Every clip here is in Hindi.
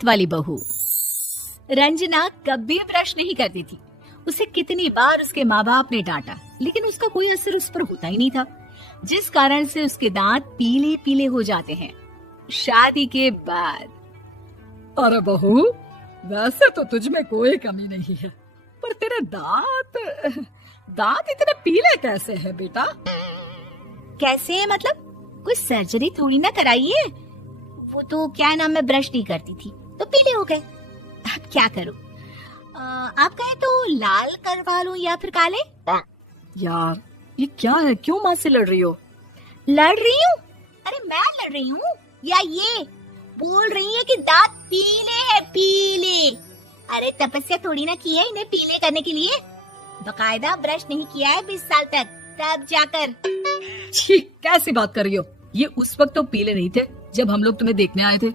वाली बहू। रंजना कभी ब्रश नहीं करती थी। उसे कितनी बार उसके माँ बाप ने डांटा, लेकिन उसका कोई असर उस पर होता ही नहीं था, जिस कारण से उसके दांत पीले पीले हो जाते हैं। शादी के बाद अरे बहू, वैसे तो तुझ में कोई कमी नहीं है, पर तेरे दांत इतने पीले कैसे हैं बेटा? कैसे है मतलब? कोई सर्जरी थोड़ी ना कराई है। वो तो क्या नाम, मैं ब्रश नहीं करती थी तो पीले हो गए। अब क्या करूं? आप कहें तो लाल करवा लूं या फिर काले? यार ये क्या है, क्यों माँ से लड़ रही हो? लड़ रही हूँ? अरे मैं लड़ रही हूँ या ये बोल रही है कि दांत पीले हैं, पीले। अरे तपस्या थोड़ी ना की है इन्हें पीले करने के लिए। बकायदा ब्रश नहीं किया है 20 साल तक, तब जाकर। छी, कैसी बात कर रही हो? ये उस वक्त तो पीले नहीं थे जब हम लोग तुम्हें देखने आए थे।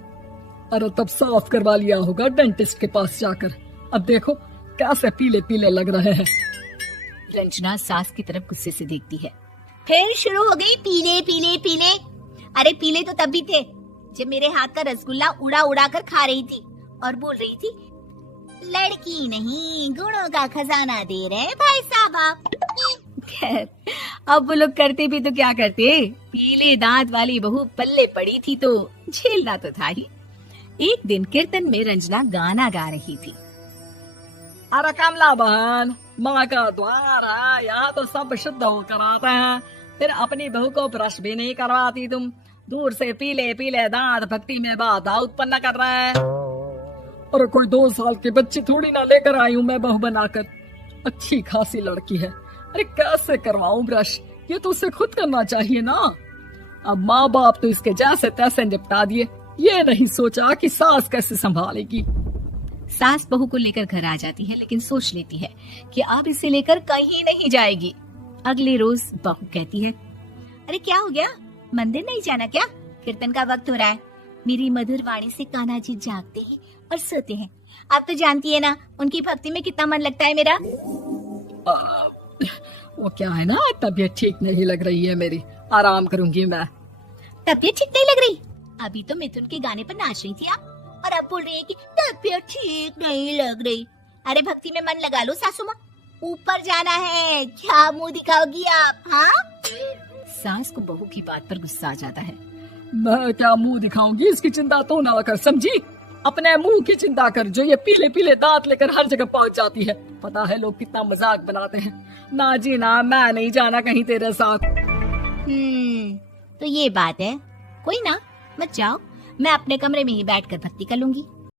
अरे तब साफ करवा लिया होगा डेंटिस्ट के पास जाकर। अब देखो कैसे पीले पीले लग रहे हैं। रंजना सास की तरफ गुस्से से देखती है। फिर शुरू हो गई पीले पीले पीले। अरे पीले तो तब भी थे जब मेरे हाथ का रसगुल्ला उड़ा उड़ा कर खा रही थी और बोल रही थी, लड़की नहीं गुणों का खजाना दे रहे भाई साहब आप। खैर, अब वो लोग करते भी तो क्या करते, पीले दांत वाली बहू पल्ले पड़ी थी तो झेलना तो था ही। एक दिन कीर्तन में रंजना गाना गा रही थी। अरे कमला बहन, माँ का द्वार है, यहाँ तो सब शुद्ध होकर आते हैं, फिर अपनी बहू को ब्रश भी नहीं करवाती तुम। दूर से पीले पीले दांत भक्ति में बाधा उत्पन्न कर रहे हैं। अरे कोई 2 साल के बच्चे थोड़ी ना लेकर आई हूँ मैं बहू बनाकर। अच्छी खासी लड़की है, अरे कैसे करवाऊं ब्रश? ये तो उसे खुद करना चाहिए ना। अब माँ बाप तो इसके जैसे तैसे निपटा दिए, ये नहीं सोचा कि सास कैसे संभालेगी। सास बहू को लेकर घर आ जाती है, लेकिन सोच लेती है कि अब इसे लेकर कहीं नहीं जाएगी। अगले रोज बहू कहती है, अरे क्या हो गया, मंदिर नहीं जाना क्या? कीर्तन का वक्त हो रहा है। मेरी मधुर वाणी से कान्हा जी जागते हैं और सोते हैं। आप तो जानती है ना उनकी भक्ति में कितना मन लगता है मेरा। वो क्या है ना, तबीयत ठीक नहीं लग रही है मेरी, आराम करूंगी मैं। तबीयत ठीक नहीं लग रही? अभी तो मिथुन के गाने पर नाच रही थी आप, और अब बोल रही है कि तबीयत ठीक नहीं लग रही। अरे भक्ति में मन लगा लो सासू माँ, ऊपर जाना है, क्या मुंह दिखाओगी आप? हाँ? सास को बहू की बात पर गुस्सा आ जाता है। मैं क्या मुंह दिखाऊंगी, इसकी चिंता तो ना कर, समझी? अपने मुंह की चिंता कर, जो ये पीले पीले दांत लेकर हर जगह पहुंच जाती है। पता है लोग कितना मजाक बनाते हैं। ना जी ना, मैं नहीं जाना कहीं तेरे साथ। तो ये बात है। कोई ना, मत जाओ, मैं अपने कमरे में ही बैठकर भक्ति कर लूंगी।